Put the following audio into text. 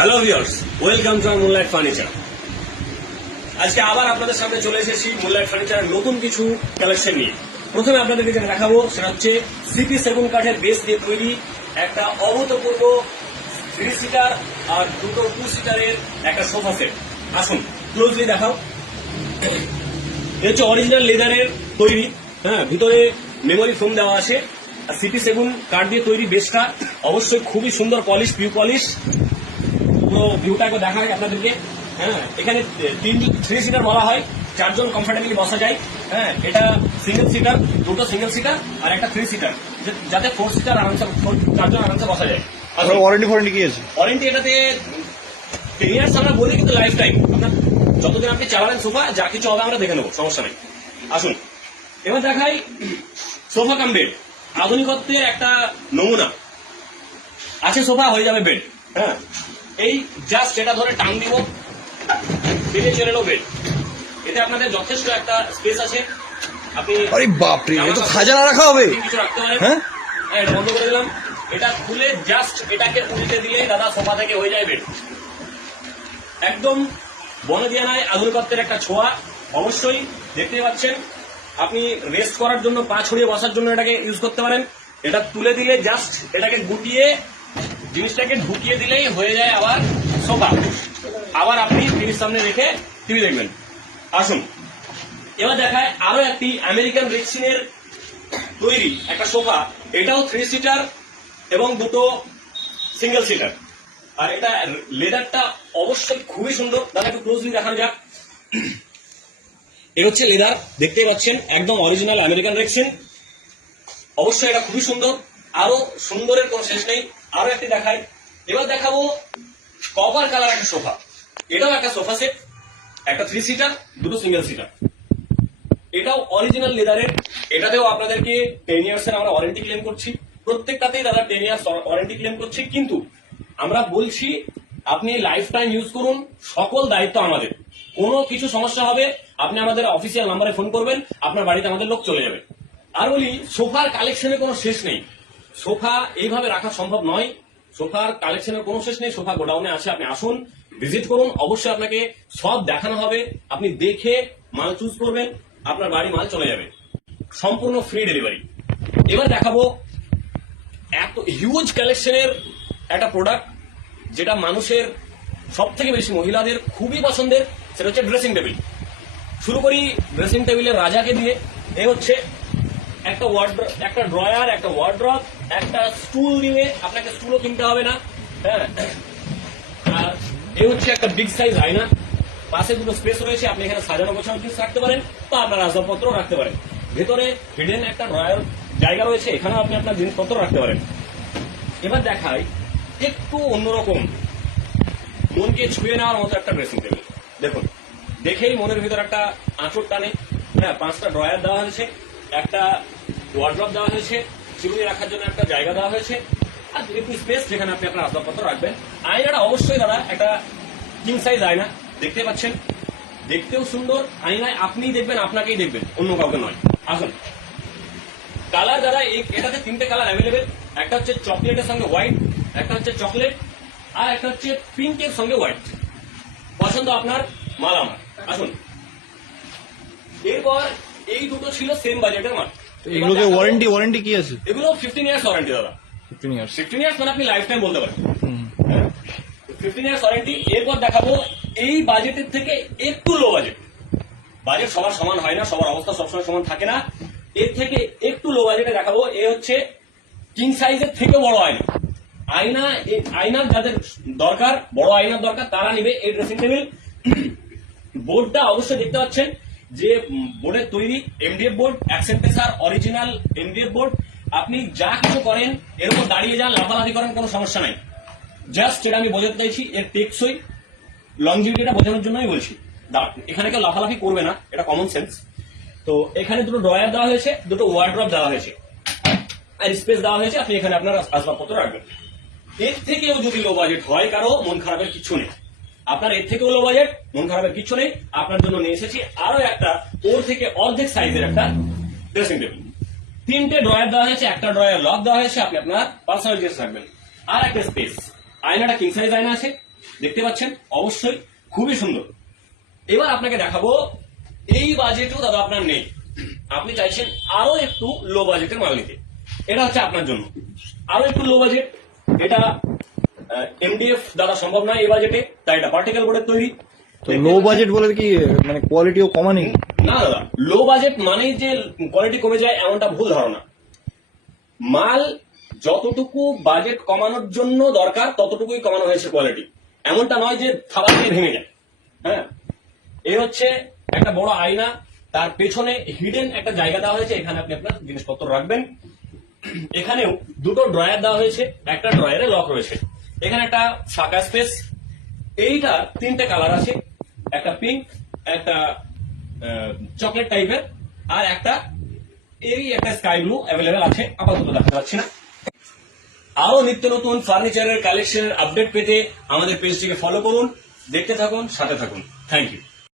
Hello viewers, welcome to moonlight furniture. আজকে আবার আপনাদের সামনে চলে এসেছি মুনলাইট ফার্নিচারের নতুন কিছু কালেকশন নিয়ে। প্রথমে আপনাদেরকে যেটা দেখাবো সেটা হচ্ছে সিপি সেগুন কাঠের বেস দিয়ে তৈরি একটা অভূতপূর্ব 3 সিটার আর দুটো 2 সিটারের একটা সোফা সেট। আসুন ক্লোজলি দেখাও। এটা হচ্ছে অরিজিনাল লেদারের তৈরি, হ্যাঁ, ভিতরে মেমোরি ফোম দেওয়া আছে। আর সিপি সেগুন কাঠ দিয়ে তৈরি বেসটা অবশ্যই খুবই সুন্দর পলিশ, ভিউ পলিশ। পুরো ভিউটা একবার দেখা হয় আপনাদেরকে। হ্যাঁ, এখানে 3 সিটার বলা হয়, 4 জন কমফোর্টেবলি বসা যায়। হ্যাঁ, এটা সিঙ্গেল সিটার, দুটো সিঙ্গেল সিটার আর একটা 3 সিটার, যাতে 4 সিটার আরামসে 4 জন আরামসে বসা যায়। ওয়ারেন্টি কি আছে? ওয়ারেন্টি এটাতে 10 ইয়ার্স আমরা বলি, কিন্তু লাইফ টাইম আপনার যতদিন আপনি চালাবেন সোফা, যা কিছু হবে আমরা দেখে নেবো, সমস্যা নেই। আসুন এবার দেখাই সোফা কাম বেড, আধুনিকত্বের একটা নমুনা। আছে সোফা, হয়ে যাবে বেড। হ্যাঁ, এই জাস্ট এটা ধরে টান দিব, বেডে চলে এলো বেড। এতে আপনাদের যথেষ্ট একটা স্পেস আছে। আপনি আরে বাপরে, এটা তো খাজানা রাখা হবে। কিছু রাখতে পারেন। হ্যাঁ, এটা বন্ধ করে দিলাম। এটা খুলে জাস্ট এটাকে উল্টে দিলে দাদা সোফা থেকে হয়ে যায় বেড। একদম বনদিয়ানায় আধুনিকত্বের একটা ছোঁয়া। অবশ্যই দেখতে পাচ্ছেন, আপনি রেস্ট করার জন্য, পা ছড়িয়ে বসার জন্য এটাকে ইউজ করতে পারেন। এটা তুলে দিলে জাস্ট এটাকে গুটিয়ে জিনিসটাকে ঢুকিয়ে দিলেই হয়ে যায় আবার সোফা। আবার আপনি টিভির সামনে রেখে টিভি দেখবেন। আসুন এবার দেখায় আরো একটি আমেরিকান রেক্সিনের তৈরি একটা সোফা। এটাও 3 সিটার এবং দুটো সিঙ্গেল সিটার। আর এটা লেদারটা অবশ্যই খুবই সুন্দর। দাদা একটু ক্লোজলি দেখানো যাক। এ হচ্ছে লেদার, দেখতেই পাচ্ছেন, একদম অরিজিনাল আমেরিকান রেক্সিন। অবশ্যই এটা খুবই সুন্দর, আরো সুন্দরের কোনো শেষ নেই। আরো একটি দেখাই। এবার দেখাবো কভার কালার একটা সোফা। এটাও একটা সোফা সেট, একটা 3 সিটার, দুটো সিঙ্গেল সিটার। এটাও অরিজিনাল লেদারের। এটাতেও আপনাদেরকে 10 ইয়ার্সের আমরা ওয়ারেন্টি ক্লেম করছি। প্রত্যেকটাতেই দাদা 10 ইয়ার্স ওয়ারেন্টি ক্লেম করছি, কিন্তু আমরা বলছি আপনি লাইফ টাইম ইউজ করুন, সকল দায়িত্ব আমাদের। কোনো কিছু সমস্যা হবে আপনি আমাদের অফিসিয়াল নাম্বারে ফোন করবেন, আপনার বাড়িতে আমাদের লোক চলে যাবে। আর বলি, সোফার কালেকশনের কোনো শেষ নেই। সোফা এইভাবে রাখা সম্ভব নয়। সোফার কালেকশনের কোনো শেষ নেই। সোফা গোডাউনে আছে, আপনি আসুন, ভিজিট করুন। অবশ্যই আপনাকে সব দেখানো হবে, আপনি দেখে মাল চুজ করবেন, আপনার বাড়ি মাল চলে যাবে, সম্পূর্ণ ফ্রি ডেলিভারি। এবার দেখাবো এত হিউজ কালেকশনের একটা প্রোডাক্ট, যেটা মানুষের সব থেকে বেশি, মহিলাদের খুবই পছন্দের। সেটা হচ্ছে ড্রেসিং টেবিল। শুরু করি ড্রেসিং টেবিলের রাজাকে দিয়ে। এ হচ্ছে একটা একটা ড্রয়ার, একটা ওয়ার্ড্রপ, একটা স্টুল দিয়ে, আপনাকে স্টুলও কিনতে হবে না। হ্যাঁ, আর এ হচ্ছে একটা বিগ সাইজ আয়না। পাশে দুটো স্পেস রয়েছে, আপনি এখানে সাজানো গোছানো জিনিস রাখতে পারেন বা আপনার আসবাবপত্র রাখতে পারেন। ভেতরে হিডেন একটা ড্রয়ার জায়গা রয়েছে, এখানেও আপনি আপনার জিনিসপত্র রাখতে পারেন। এবার দেখাই একটু অন্যরকম, মনকে ছুঁয়ে নেওয়ার মতো একটা ড্রেসিং টেবিল। দেখুন, দেখেই মনের ভিতর একটা আঁচড় টানে। হ্যাঁ, 5টা ড্রয়ার দেওয়া হয়েছে, একটা ওয়ার্ড্রপ দেওয়া হয়েছে, চিরুনি রাখার জন্য একটা জায়গা দেওয়া হয়েছে, আর একটু স্পেস যেখানে আপনি আপনার আসবাবপত্র রাখবেন। আয়নাটা অবশ্যই দাদা একটা কিং সাইজ আয়না, দেখতে পাচ্ছেন, দেখতেও সুন্দর। আয়নায় আপনিই দেখবেন, আপনাকেই দেখবেন, অন্য কাউকে নয়। আসুন কালার দাদা, এটাতে 3টে কালার অ্যাভেলেবেল। একটা হচ্ছে চকলেটের সঙ্গে হোয়াইট, একটা হচ্ছে চকলেট, আর একটা হচ্ছে পিঙ্কের সঙ্গে হোয়াইট। পছন্দ আপনার, মাল আমার। আসুন, এরপর এই দুটো ছিল সেম বাজেটের মাল। এগুলোকে ওয়ারেন্টি কি আছে? এগুলো 15 ইয়ার্স ওয়ারেন্টি দাদা। 15 ইয়ার্স মানে আপনি লাইফ টাইম বলতে পারেন। 15 ইয়ার্স ওয়ারেন্টি। এরপর দেখাবো এই বাজেটের থেকে একটু লো বাজেট। বাজেট সবার সমান হয় না, সবার অবস্থা সবসময় সমান থাকে না। এর থেকে একটু লো বাজেটে দেখাবো। এ হচ্ছে কিং সাইজের থেকে বড় আয়না। আয়নার যাদের দরকার, বড় আয়নার দরকার, তারা নিবে এই ড্রেসিং টেবিল। বোর্ডটা অবশ্যই দেখতে পাচ্ছেন যে বোর্ডের তৈরি, এমডিএফ বোর্ড, অ্যাক্সেন্টেসার অরিজিনাল এমডিএফ বোর্ড। আপনি যা কিছু করেন এর উপর দাঁড়িয়ে যান, লাফালাফি করেন, কোনো সমস্যা নাই। জাস্ট এটা আমি বোঝাতে চাইছি, এর টেকসই লংজিভিটিটা বোঝানোর জন্যই বলছি। এখানে কেউ লাফালাফি করবে না, এটা কমন সেন্স। তো এখানে দুটো ড্রয়ার দেওয়া হয়েছে, দুটো ওয়ার্ড্রপ দেওয়া হয়েছে, আর স্পেস দেওয়া হয়েছে, আপনি এখানে আপনার আসবাবপত্র রাখবেন। এর থেকেও যদি লো বাজেট হয় কারো, মন খারাপের কিছু নেই। আপনার এর থেকেও লো বাজেট, মন খারাপের কিছু নেই। আপনার জন্য নিয়ে এসেছি আরো একটা ওর থেকে অর্ধেক সাইজের একটা ড্রেসিং টেবিল। 3টে ড্রয়ার দেওয়া হয়েছে, একটা ড্রয়ার লক দেওয়া হয়েছে, আপনি আপনার পার্সোনাল জিনিস রাখবেন। আর একটা স্পেস, আয়নাটা কিং সাইজ আয়না আছে, দেখতে পাচ্ছেন অবশ্যই খুবই সুন্দর। এবার আপনাকে দেখাবো এই বাজেটও দাদা আপনার নেই, আপনি চাইছেন আরো একটু লো বাজেটের মাল নিতে, এটা হচ্ছে আপনার জন্য আরো একটু লো বাজেট। এটা এমডিএফ দ্বারা সম্ভব নয় এই বাজেটে, তাই এটা পার্টিকেল বোর্ডের তৈরি। তো লো বাজেট বলে কি মানে কোয়ালিটিও কমা নেই? না দাদা, লো বাজেট মানেই যে কোয়ালিটি কমে যায় এমনটা ভুল ধারণা। মাল যতটুকু বাজেট কমানোর জন্য দরকার ততটুকুই কমানো হয়েছে কোয়ালিটি, এমনটা নয় যে থাবা দিয়ে ভেঙে যায়। হ্যাঁ, এই হচ্ছে একটা বড় আয়না, তার পেছনে হিডেন একটা জায়গা দেওয়া হয়েছে, এখানে আপনি আপনার জিনিসপত্র রাখবেন। এখানেও দুটো ড্রয়ার দেওয়া হয়েছে, একটা ড্রয়ারে লক রয়েছে। এখানে একটা ফাঁকা স্পেস। এইটা তিনটে কালার আছে, একটা পিঙ্ক, একটা চকলেট টাইপের, আর একটা একটা স্কাই ব্লু অ্যাভেলেবেল আছে, আপাতত দেখতে পাচ্ছি না। আরো নিত্য নতুন ফার্নিচারের কালেকশনের আপডেট পেতে আমাদের পেজটিকে ফলো করুন, দেখতে থাকুন, সাথে থাকুন। Thank you.